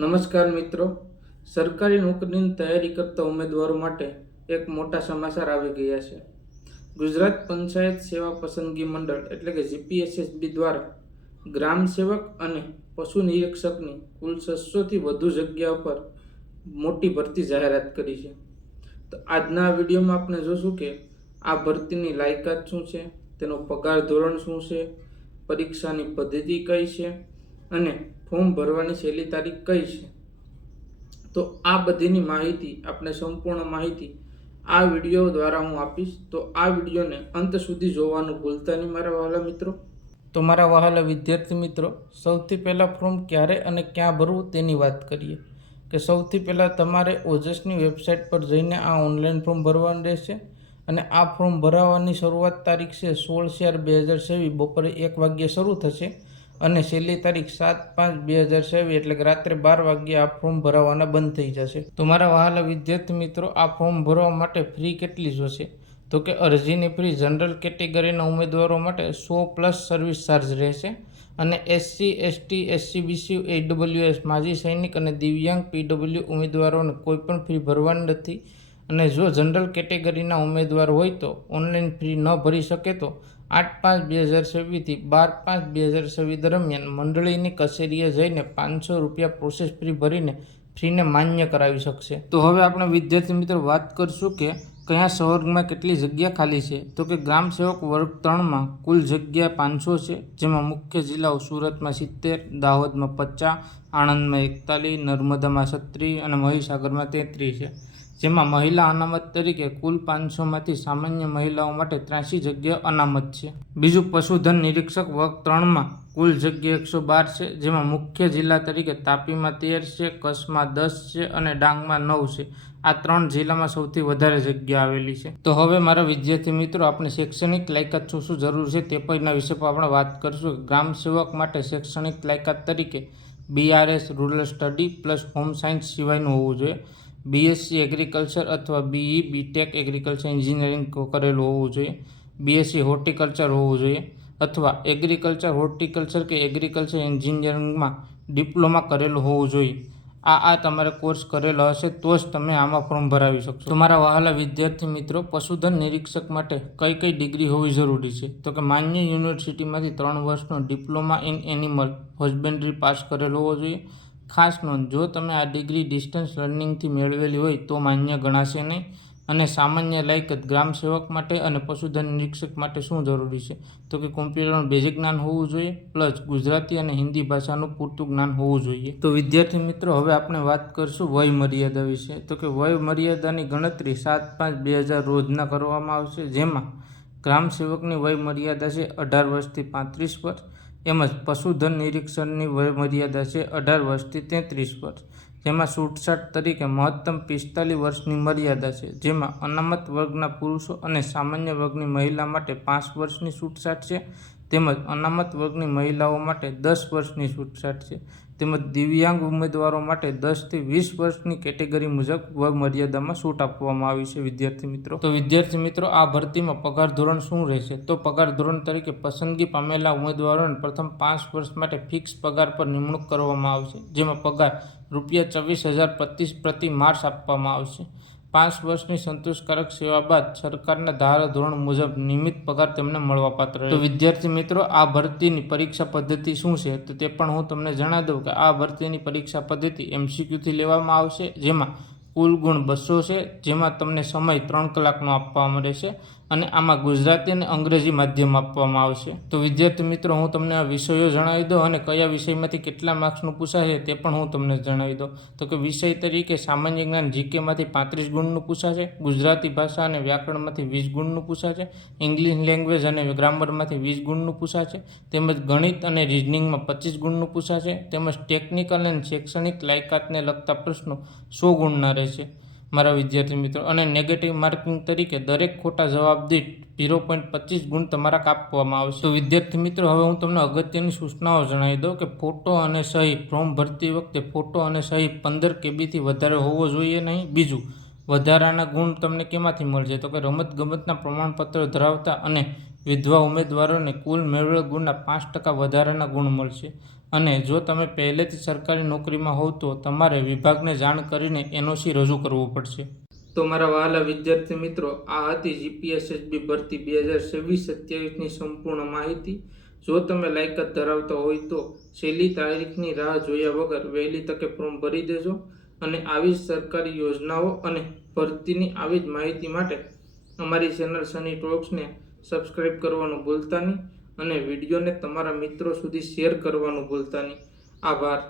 નમસ્કાર મિત્રો, સરકારી નોકરીની તૈયારી કરતા ઉમેદવારો માટે એક મોટા સમાચાર આવી ગયા છે. ગુજરાત પંચાયત સેવા પસંદગી મંડળ એટલે કે જીપીએસએસબી દ્વારા ગ્રામ સેવક અને પશુ નિરીક્ષકની કુલ 600થી વધુ જગ્યાઓ પર મોટી ભરતી જાહેરાત કરી છે. તો આજના આ વિડીયોમાં આપણે જોશું કે આ ભરતીની લાયકાત શું છે, તેનો પગાર ધોરણ શું છે, પરીક્ષાની પદ્ધતિ કઈ છે અને ફોર્મ ભરવાની છેલ્લી તારીખ કઈ છે. તો આ બધીની માહિતી, આપણે સંપૂર્ણ માહિતી આ વિડીયો દ્વારા હું આપીશ. તો આ વિડીયોને અંત સુધી જોવાનું ભૂલતા નહીં મારા વહાલા મિત્રો. તો મારા વહાલા વિદ્યાર્થી મિત્રો, સૌથી પહેલાં ફોર્મ ક્યારે અને ક્યાં ભરવું તેની વાત કરીએ. કે સૌથી પહેલાં તમારે ઓજસની વેબસાઇટ પર જઈને આ ઓનલાઈન ફોર્મ ભરવાનું રહેશે અને આ ફોર્મ ભરાવાની શરૂઆત તારીખ છે 16/4/2024 બપોરે 1 વાગ્યે શરૂ થશે અને છેલ્લી તારીખ 7/5/2024 એટલે કે રાત્રે 12 વાગ્યે આ ફોર્મ ભરાવાના બંધ થઈ જશે. તો મારા વહાલા વિદ્યાર્થી મિત્રો, આ ફોર્મ ભરવા માટે ફી કેટલી જોશે? તો કે અરજીની ફી જનરલ કેટેગરીના ઉમેદવારો માટે 100+ સર્વિસ ચાર્જ રહેશે અને SC, ST, SC, BC, AWS, માજી સૈનિક અને દિવ્યાંગ PW ઉમેદવારોને કોઈ પણ ફી ભરવાની નથી. અને જો જનરલ કેટેગરીના ઉમેદવાર હોય તો ઓનલાઈન ફી ન ભરી શકે તો 8/5/2024 થી 12/5/2024 દરમિયાન મંડળીની કચેરીએ જઈને ₹500 પ્રોસેસ ફી ભરીને ફીને માન્ય કરાવી શકશે. તો હવે આપણે વિદ્યાર્થી મિત્રો વાત કરશું કે કયા સંવર્ગમાં કેટલી જગ્યા ખાલી છે. તો કે ગ્રામ સેવક વર્ગ 3માં કુલ જગ્યા 500 છે, જેમાં મુખ્ય જિલ્લાઓ સુરતમાં 70, દાહોદમાં 50, આણંદમાં 41, નર્મદામાં 36 અને મહીસાગરમાં 33 છે. જેમાં મહિલા અનામત તરીકે કુલ 500માંથી સામાન્ય મહિલાઓ માટે 83 જગ્યા અનામત છે. બીજું પશુધન નિરીક્ષક વર્ગ 3માં કુલ જગ્યા 112 છે, જેમાં મુખ્ય જિલ્લા તરીકે તાપીમાં 13 છે, કચ્છમાં 10 છે અને ડાંગમાં 9 છે. આ 3 જિલ્લામાં સૌથી વધારે જગ્યા આવેલી છે. તો હવે મારા વિદ્યાર્થી મિત્રો, આપણે શૈક્ષણિક લાયકાત શું જરૂર છે તે પરના વિશે પર આપણે વાત કરીશું. ગ્રામ સેવક માટે શૈક્ષણિક લાયકાત તરીકે BRS rural study plus home science સિવાયનું હોવું જોઈએ. BSc એગ્રીકલ્ચર અથવા BE BTech એગ્રીકલ્ચર એન્જિનિયરિંગ કરેલું હોવું જોઈએ. BSc હોર્ટિકલ્ચર હોવું જોઈએ અથવા એગ્રીકલ્ચર હોર્ટિકલ્ચર કે એગ્રીકલ્ચર એન્જિનિયરિંગમાં ડિપ્લોમા કરેલું હોવું જોઈએ. આ તમારે કોર્સ કરેલો હશે તો જ તમે આમાં ફોર્મ ભરાવી શકશો. તો મારા વહાલા વિદ્યાર્થી મિત્રો, પશુધન નિરીક્ષક માટે કઈ કઈ ડિગ્રી હોવી જરૂરી છે? તો કે માન્ય યુનિવર્સિટીમાંથી 3 વર્ષનો diploma in animal husbandry pass કરેલો હોવો જોઈએ. ખાસ નોંધ, જો તમે આ ડિગ્રી ડિસ્ટન્સ લર્નિંગથી મેળવેલી હોય તો માન્ય ગણાશે નહીં. અને સામાન્ય લાયકાત ગ્રામ સેવક માટે અને પશુધન નિરીક્ષક માટે શું જરૂરી છે? તો કે કોમ્પ્યુટરનું બેઝિક જ્ઞાન હોવું જોઈએ પ્લસ ગુજરાતી અને હિન્દી ભાષાનું પૂરતું જ્ઞાન હોવું જોઈએ. તો વિદ્યાર્થી મિત્રો, હવે આપણે વાત કરીશું વય મર્યાદા વિશે. તો કે વય મર્યાદાની ગણતરી 7/5/2000 રોજના કરવામાં આવશે, જેમાં ગ્રામ સેવકની વય મર્યાદા છે 18 વર્ષથી 35 વર્ષ, એમજ પશુધન નિરીક્ષણની વય મર્યાદા છે 18 વર્ષથી 33 વર્ષ. જેમાં છૂટછાટ તરીકે મહત્તમ 45 વર્ષની મર્યાદા છે, જેમાં અનામત વર્ગના પુરુષો અને સામાન્ય વર્ગની મહિલા માટે 5 વર્ષની છૂટછાટ છે, તેમજ અનામત વર્ગની મહિલાઓ માટે 10 વર્ષની છૂટછાટ છે, તેમજ દિવ્યાંગ ઉમેદવારો માટે 10 થી 20 વર્ષની કેટેગરી મુજબ વય મર્યાદામાં છૂટ આપવામાં આવી છે. વિદ્યાર્થી મિત્રો, તો વિદ્યાર્થી મિત્રો, આ ભરતીમાં પગાર ધોરણ શું રહેશે? તો પગાર ધોરણ તરીકે પસંદગી પામેલા ઉમેદવારોને પ્રથમ 5 વર્ષ માટે ફિક્સ પગાર પર નિમણૂક કરવામાં આવશે, જેમાં પગાર ₹24,025 પ્રતિ માસ આપવામાં આવશે. 5 વર્ષની સંતોષકારક સેવા બાદ સરકારના ધારાધોરણ મુજબ નિયમિત પગાર તેમને મળવાપાત્ર રહેશે. તો વિદ્યાર્થી મિત્રો, આ ભરતીની પરીક્ષા પદ્ધતિ શું છે તો તે પણ હું તમને જણાવી દઉં કે આ ભરતીની પરીક્ષા પદ્ધતિ MCQથી લેવામાં આવશે, જેમાં કુલ ગુણ 200 છે, જેમાં તમને સમય 3 કલાકનો આપવામાં રહેશે અને આમાં ગુજરાતી અને અંગ્રેજી માધ્યમ આપવામાં આવશે. તો વિદ્યાર્થી મિત્રો, હું તમને આ વિષયો જણાવી દઉં અને કયા વિષયમાંથી કેટલા માર્ક્સનું પૂછાશે તે પણ હું તમને જણાવી દઉં. તો કે વિષય તરીકે સામાન્ય જ્ઞાન GKમાંથી 35 ગુણનું પૂછાશે, ગુજરાતી ભાષા અને વ્યાકરણમાંથી 20 ગુણનું પૂછાશે, ઇંગ્લિશ લેંગ્વેજ અને ગ્રામરમાંથી 20 ગુણનું પૂછાશે, તેમજ ગણિત અને રિઝનિંગમાં 25 ગુણનું પૂછાશે, તેમજ ટેકનિકલ અને શૈક્ષણિક લાયકાતને લગતા પ્રશ્નો 100 ગુણના રહેશે મારા વિદ્યાર્થી મિત્રો. અને નેગેટિવ માર્કિંગ તરીકે દરેક ખોટા જવાબ દીઠ 0.25 ગુણ તમારા કાપવામાં આવશે. તો વિદ્યાર્થી મિત્રો, હવે હું તમને અગત્યની સૂચનાઓ જણાવી દઉં કે ફોટો અને સહી ફોર્મ ભરતી વખતે ફોટો અને સહી 15 KBથી વધારે હોવો જોઈએ નહીં. બીજું, વધારાના ગુણ તમને કેમાંથી મળશે? તો કે રમતગમતના પ્રમાણપત્ર ધરાવતા અને વિધવા ઉમેદવારોને કુલ મેળવેલ ગુણના 5% વધારાના ગુણ મળશે. અને જો તમે પહેલેથી સરકારી નોકરીમાં હોવ તો તમારે વિભાગને જાણ કરીને એનઓસી રજૂ કરવું પડશે. તો મારા વહાલા વિદ્યાર્થી મિત્રો, આ હતી જીપીએસએસબી ભરતી 2026-27ની સંપૂર્ણ માહિતી. જો તમે લાયકાત ધરાવતા હોય તો છેલ્લી તારીખની રાહ જોયા વગર વહેલી તકે ફોર્મ ભરી દેજો. અને આવી જ સરકારી યોજનાઓ અને ભરતીની આવી જ માહિતી માટે અમારી ચેનલ સની ટોક્સને સબસ્ક્રાઈબ કરવાનું ભૂલતા નહીં અને વિડીયોને તમારા મિત્રો સુધી શેર કરવાનું ભૂલતા નહીં. આભાર.